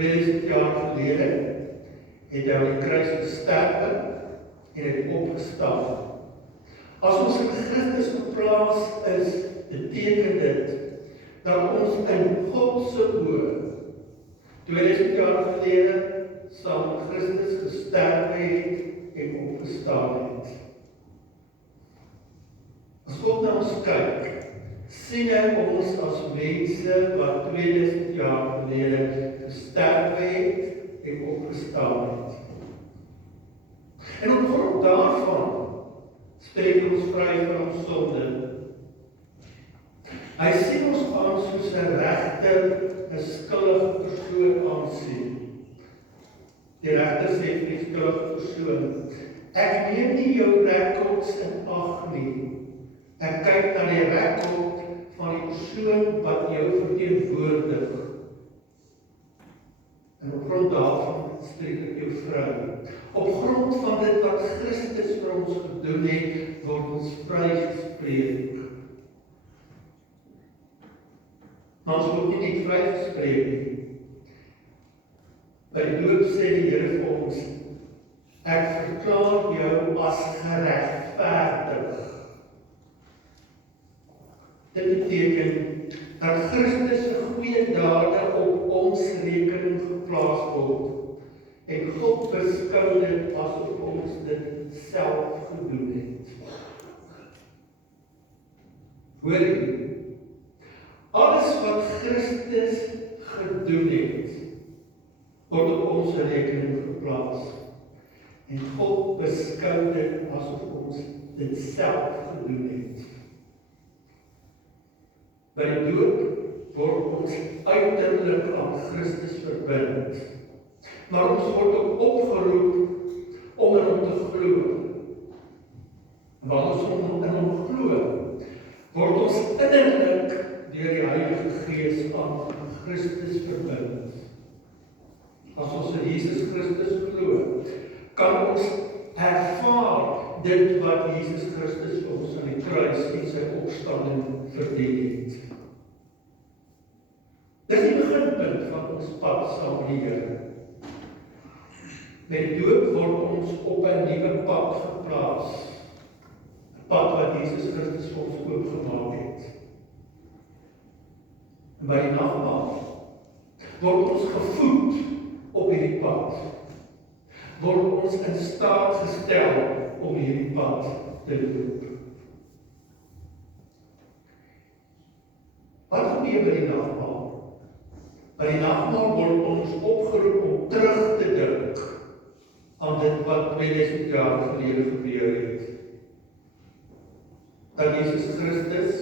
2000 jaar gelede het hy op die kruis gesterwe en het opgestaan. As ons in Christus geplaas is, beteken dit dat ons in God se oë 2000 jaar gelede saam met Christus gesterwe het en opgestaan het. As God na ons kyk, sien hy ons as mense wat 2000 jaar gelede gesterwe het en opgestaan het. En op grond daarvan spreek ons vry van ons sonde. Hy sien ons aan soos 'n regter 'n skuldige persoon aansien. Die regter sê vir die skuldige persoon, ek neem nie jou rekords in ag nie. Ek kyk na die rekord van die persoon wat jou verteenwoordig. En op grond daarvan spreek ek jou vry. Op grond van dit wat Christus vir ons gedoen het, word ons vrygespreek. Maar ons word nie net vrygespreek nie. By die doop sê die Here vir ons, ek verklaar jou as geregverdig. Dit beteken dat Christus se goeie dade op ons rekening geplaas word en God beskou dit asof ons dit self gedoen het. Hoor jy? Alles wat Christus gedoen het, word op ons rekening geplaas en God beskou dit asof ons dit self gedoen het. By die doop word ons uiterlik aan Christus verbind. Maar ons word ook opgeroep om in hom te glo. Want ons in hom glo, word ons innerlik deur die Heilige Gees aan Christus verbind. As ons in Jesus Christus glo, kan ons ervaar dit wat Jesus Christus vir ons aan die kruis en sy opstanding verdien het. Dit is die beginpunt van ons pad saam met die Here. Met doop word ons op 'n nuwe pad geplaas. 'n Pad wat Jesus Christus vir ons oopgemaak het. En by die nagmaal word ons gevoed op hierdie pad. Word ons in staat gestel om hierdie pad te loop. Wat gebeur by die nagmaal? By die nagmaal word ons opgeroep om terug te dink aan dit wat 2000 jaar gelede gebeur het. Dat Jesus Christus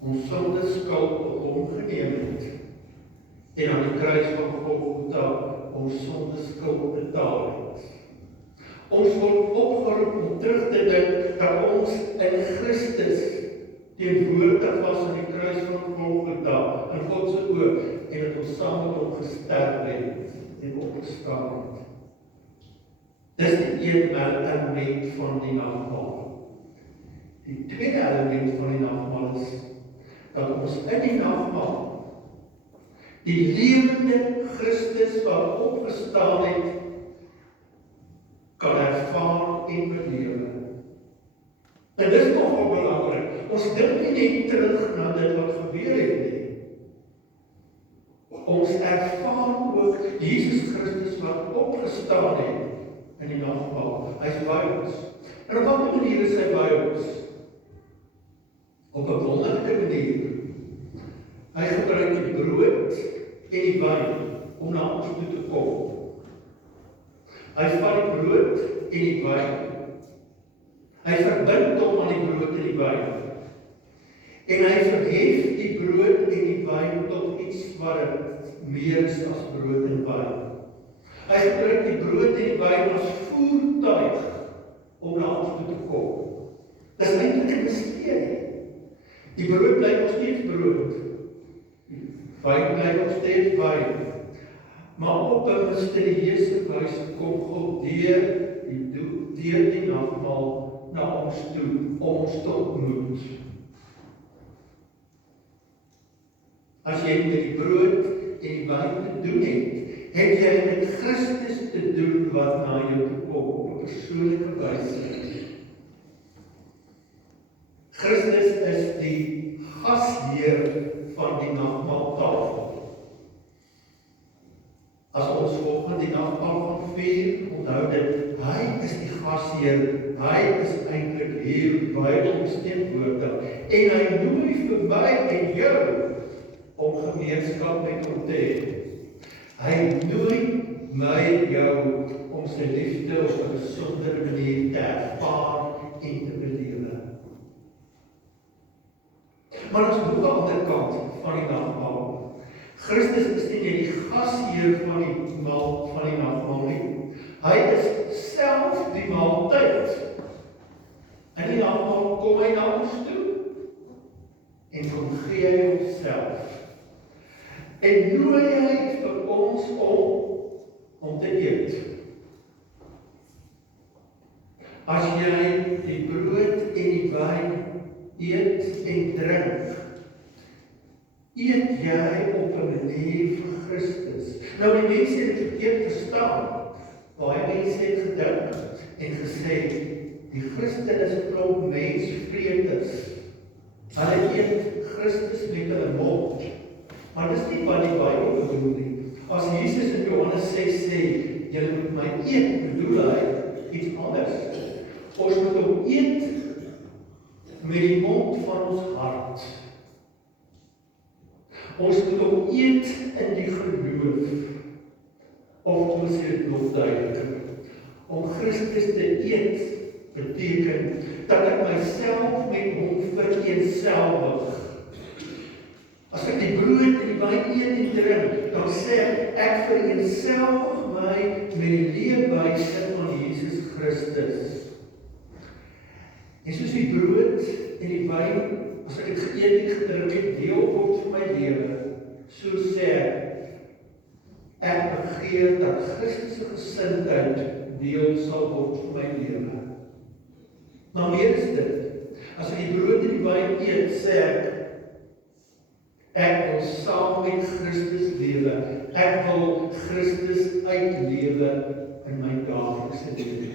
ons sonde skuld op hom geneem het en aan die kruis van Golgotha ons sonde skuld betaal het. Ons word opgeroep om terug te dink dat ons in Christus teenwoordig was aan die kruis van Golgotha in God se oë en dat ons saam met hom gesterf het en opgestaan het. Dis die een element van die nagmaal. Die tweede element van die nagmaal is dat ons in die nagmaal die lewende Christus wat opgestaan het, kan ervaar en belewe. En dis nogal belangrik. Ons dink nie net terug na dit wat gebeur het nie. Ons ervaar ook Jesus Christus wat opgestaan het in die nagmaal. Hy is by ons. En op watter manier is hy by ons? Op 'n wonderlike manier. Hy gebruik die brood en die wyn om na ons toe te kom. Hy vat die brood en die wyn. Hy verbind hom aan die brood en die wyn. En hy verhef die brood en die wyn tot iets wat meer is as brood en wyn. Hy gebruik die brood en die wyn as voertuig om na ons toe te kom. Dis eintlik 'n misterie. Die brood bly nog steeds brood. Wyn bly nog steeds wyn. Maar op 'n misterieuse wyse kom God deur die nagmaal na ons toe, om ons te ontmoet. As jy met die brood en die wyn te doen het jy met Christus te doen wat na jou toe kom op 'n persoonlike wyse. Christus is die gasheer van die nagmaaltafel. As ons volgende die nagmaal gaan vier, onthou dit, hy is die gasheer, hy is eintlik hier by ons teenwoordig, en hy nooi vir my en jou om gemeenskap met hom te hê. Hy nooi my en jou om sy liefde op 'n besondere manier te ervaar en te belewe. Maar ons moet aan die ander kant van die nagmaal. Christus is nie net die gasheer van die nagmaal nie. Hy is self die maaltyd. In die nagmaal kom hy na ons toe en kom gee hy homself. En nooi hy vir ons om te eet. As jy die brood en die wyn eet en drink, eet jy op 'n manier vir Christus. Nou die mense het dit verkeerd verstaan. Baie mense het gedink en gesê, die Christen is 'n klomp mensvreters. Hulle eet Christus met hulle mond. Maar dis nie wat die Bybel bedoel nie. As Jesus in Johannes 6 sê, julle moet my eet, bedoel hy iets anders. Ons moet hom eet met die mond van ons hart. Ons moet hom eet in die geloof. Of ons dit nog duideliker. Om Christus te eet beteken dat ek myself met hom vereenselwig. As ek die brood en die wyn eet en drink, dan sê ek vereenselwig my met die leefwyse van Jesus Christus. En soos die brood en die wyn, as ek dit geëet en gedrink het, deel word vir my lewe, so sê ek begeer dat Christus se gesindheid deel sal word vir my lewe. Maar meer is dit, as ek die brood en die wyn eet, sê ek wil saam met Christus lewe. Ek wil Christus uitlewe in my daaglikse lewe.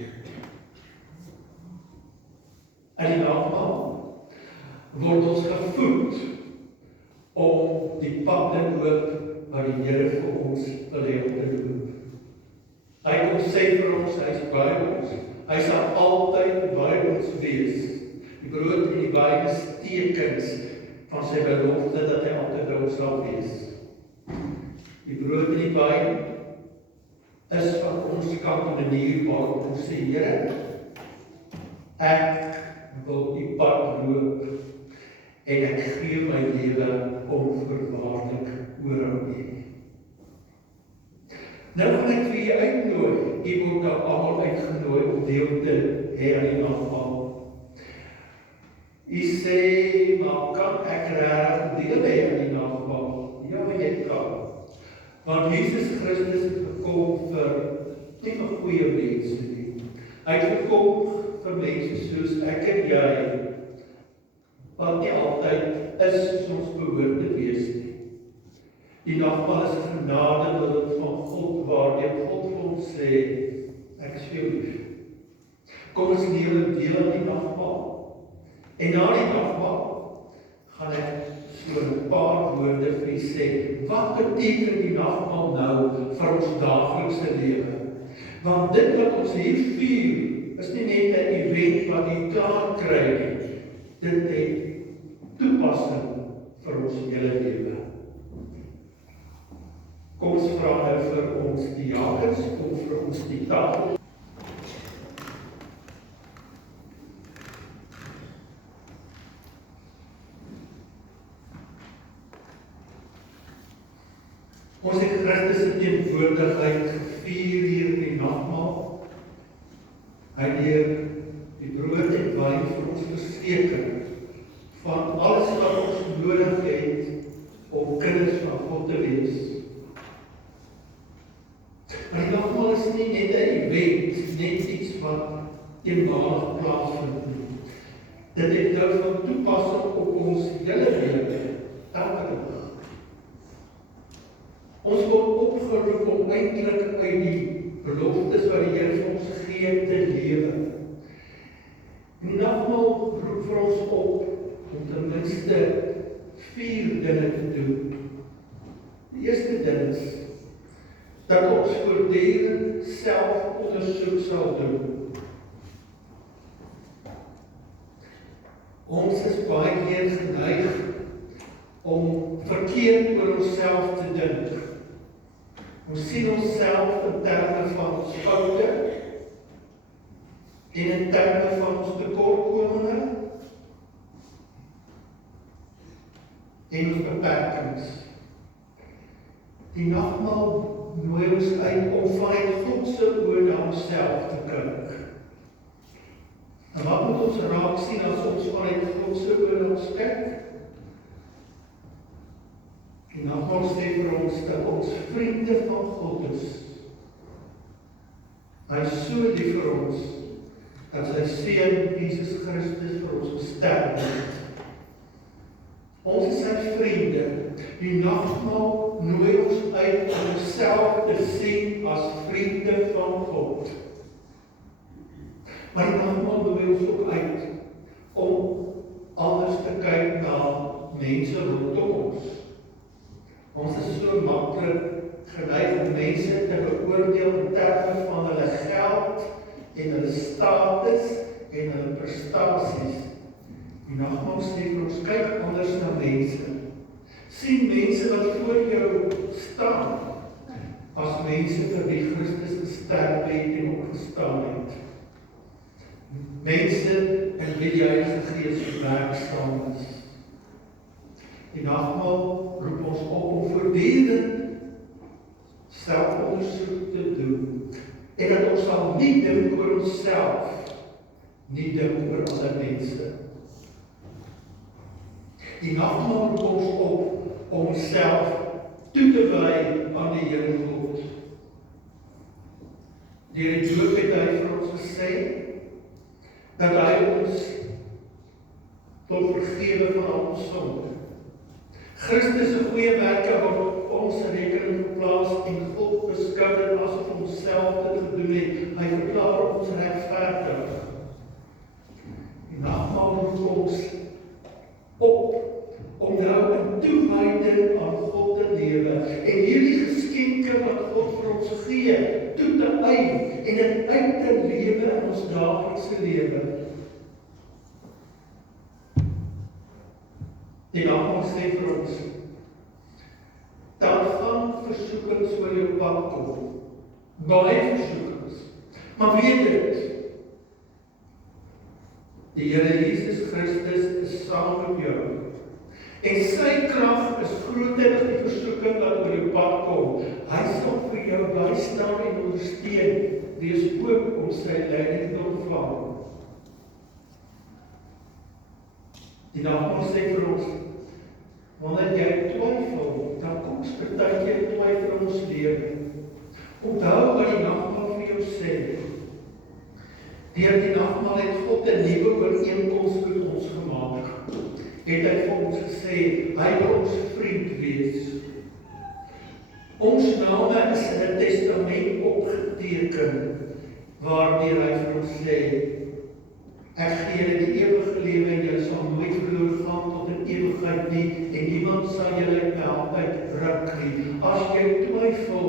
In die nagmaal word ons gevoed om die pad te loop wat die Here vir ons wil hê om te doen. Hy kom sê vir ons, hy is by ons. Hy sal altyd by ons wees. Die brood en die wyn is tekens van sy belofte dat hy altyd by ons sal wees. Die brood en die wyn is van ons kant 'n manier waarop ons sê, Here, ek wil die pad loop en ek gee my lewe onvoorwaardelik oor aan U. Nou gaan ek vir julle uitnooi, U word nou almal uitgenooi om deel te hê aan die nagmaal. U sê, maar kan ek regtig deel hê aan die nagmaal? Ja, jy kan. Want Jesus Christus het gekom nie vir goeie mense nie. Hy het gekom vir mense soos ek en jy, wat nie altyd is soos ons behoort te wees nie. Die nagmaal is 'n genademiddel van God, waardeur God vir ons sê, ek is vir jou lief. Kom ons deel aan die nagmaal. En na die nagmaal gaan ek so 'n paar woorde vir u sê. Wat beteken die nagmaal nou vir ons daaglikse lewe? Want dit wat ons hier vier, is nie net 'n event wat jy klaar kry nie. Dit het toepassing vir ons hele lewe. Kom ons vra nou vir ons diakens, kom vir ons die tafel. Ons het Christus se teenwoordigheid gevier hier in die nagmaal. Hy deur die brood en wyn vir ons verseker van alles wat ons nodig het om kinders van God te wees. Maar die nagmaal is nie net 'n event, net iets wat eenmalig plaasvind nie. Dit het nou van toepassing op ons hele lewe, elke dag. Ons word opgeroep om eintlik uit die beloftes wat die Here vir ons gegee het te lewe. En die nagmaal roep vir ons op om ten minste 4 dinge te doen. Die eerste ding is dat ons voortdurend selfondersoek sal doen. Ons is baie keer geneig om verkeerd oor onsself te dink. Ons sien onsself in terme van ons foute en in terme van ons tekortkominge en ons beperkings. Die nagmaal nooi ons uit om vanuit God se oë na onsself te kyk. En wat moet ons raak sien as ons vanuit God se oë na ons kyk? Die nagmaal sê vir ons dat ons vriende van God is. Hy is so lief vir ons, dat sy Seun Jesus Christus vir ons gesterf het. Ons is sy vriende. Die nagmaal nooi ons uit om onsself te sien as vriende van God. Maar die nagmaal nooi ons ook uit om anders te kyk na mense rondom ons. Ons is so maklik geneig om mense te beoordeel in terme van hulle geld en hulle status en hulle prestasies. Die nagmaal sê vir ons, kyk anders na mense. Sien mense wat voor jou staan, as mense vir wie Christus gesterf het en opgestaan het. Mense in wie die Heilige Gees werksaam is. Die nagmaal roep ons op om voortdurend selfondersoek te doen. En dat ons sal nie dink oor onsself, nie dink oor ander mense. Die nagmaal roep ons op om onsself toe te wy aan die Here God. Deur die doop het hy vir ons gesê dat hy ons tot vergewe van al ons sonde. Christus se goeie werke word op ons rekening geplaas en God beskou dit asof ons self dit gedoen het. Hy verklaar ons regverdig. Die nagmaal roep ons op om nou in toewyding aan God te lewe en hierdie geskenke wat God vir ons gee, toe te eien en dit uit te lewe in ons daaglikse lewe. Die nagmaal sê vir ons, daar gaan versoekings oor jou pad kom, baie versoekings, maar weet dit, die Here Jesus Christus is saam met jou, en sy krag is groter as die versoeking wat oor jou pad kom. Hy sal vir jou bystaan en ondersteun, wees oop om sy leiding te ontvang. Die nagmaal sê vir ons, wanneer jy twyfel, dan kom partykeer twyfel in ons lewe. Onthou wat die nagmaal vir jou sê. Deur die nagmaal het God 'n nuwe ooreenkoms met ons gemaak. Het hy vir ons gesê, hy wil ons vriend wees. Ons name is in 'n testament opgeteken, waardeur hy vir ons sê, ek gee julle die ewige lewe en julle sal nooit verlore gaan tot in ewigheid nie, en niemand sal julle uit my hand uitruk nie. As jy twyfel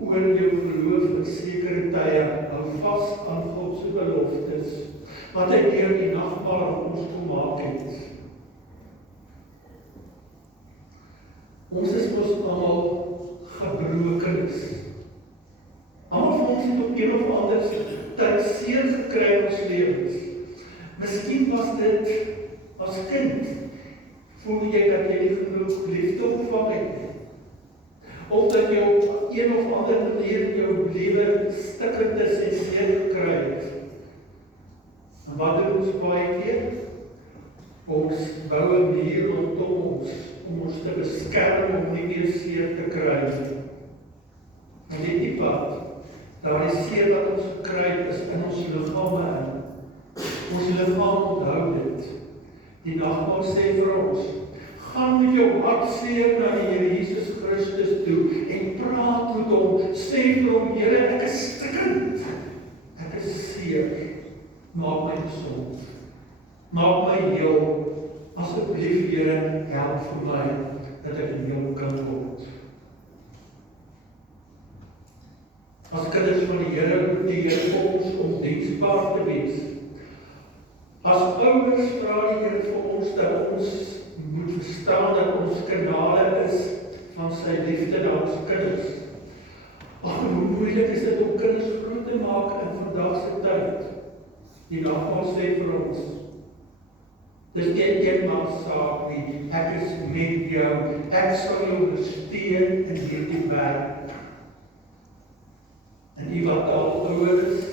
oor jou geloof in sekere tye, hou vas aan God se beloftes, wat hy deur die nagmaal aan ons gemaak het. Ons is mos almal gebrokenes. Almal van ons het op een of ander tyd seer gekry in ons lewens. Miskien was dit as kind, voel jy dat jy nie genoeg liefde ontvang het, of dat jy op een of ander manier jou lewe stikkend is en seer gekry het. En wat doen ons baie keer? Ons bou 'n muur rondom ons, om ons te beskerm om nie meer seer te kry. En dit die pad, daar die seer wat ons gekry het, is in ons liggame in. Ons liggaam onthou dit. Die nagmaal sê vir ons, gaan met jou hartseer na die Here Jesus Christus toe en Maak my heel, asseblief Here, help vir my, dat ek heel kan word. As kinders van die Here moet die Here ons om diensbaar te wees. As ouers vra die Here vir ons dat ons moet verstaan dat ons kanale is van sy liefde na ons kinders. Ag, hoe moeilik is dit om kinders groot te maak in vandag se tyd. Die nagmaal sê vir ons, dis nie eenmaal saak nie, ek is met jou, ek sal jou ondersteun in hierdie werk. En die wat al ouer is,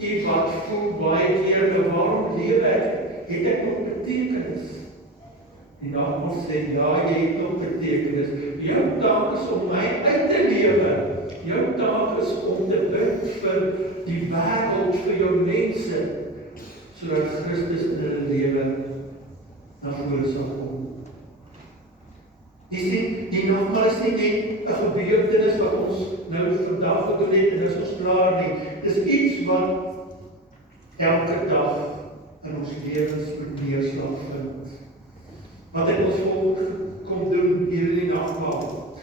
die wat voel baie keer, waarom lewe ek? Het ek nog betekenis? Die nagmaal sê, ja, jy het nog betekenis. Jou taak is om my uit te lewe. Jou taak is om te bid vir die wêreld, vir jou mense, sodat Christus in hulle lewe na vore sal kom. Jy sien, die nagmaal is nie net 'n gebeurtenis wat ons nou vandag gedoen het en is ons klaar nie. Dis iets wat elke dag in ons lewens moet neerslag vind. Wat het ons volk kom doen hierdie nagmaal?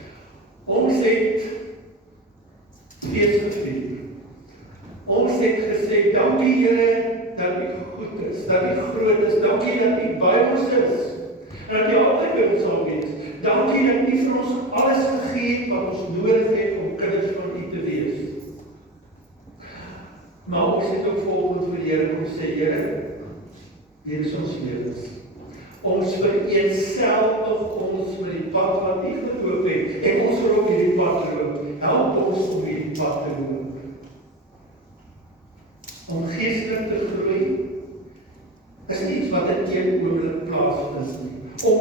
Ons het fees gevier. Ons het gesê, dankie Here, dat U goed is, dat U groot is, dankie dat U by ons is, en dat U altyd by ons sal wees. Dankie dat U vir ons alles gegee het wat ons nodig het om kinders van U te wees. Maar ons het ook volgens vir die Here kom sê, Here, hier is ons lewens. Ons vereenselwig ons met die pad wat U geloop het, en ons wil ook hierdie pad loop. Help ons om hierdie pad te loop. Om geestelik te groei, is iets wat in een oomblik plaasvind nie. Om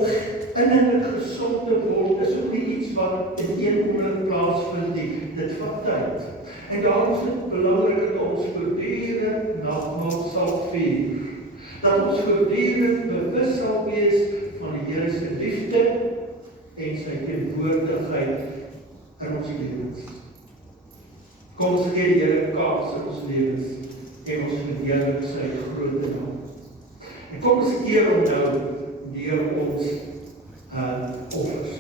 innerlik gesond te word, is ook nie iets wat in een oomblik plaasvind nie. Dit vat tyd. En daarom is dit belangrik dat ons voortdurend nagmaal sal vier. Dat ons voortdurend bewus sal wees van die Here se liefde en sy teenwoordigheid in ons lewens. Kom ons gee die Here kans in ons lewens en ons verheerlik sy groot naam. En kom ons eer hom nou deur ons offers,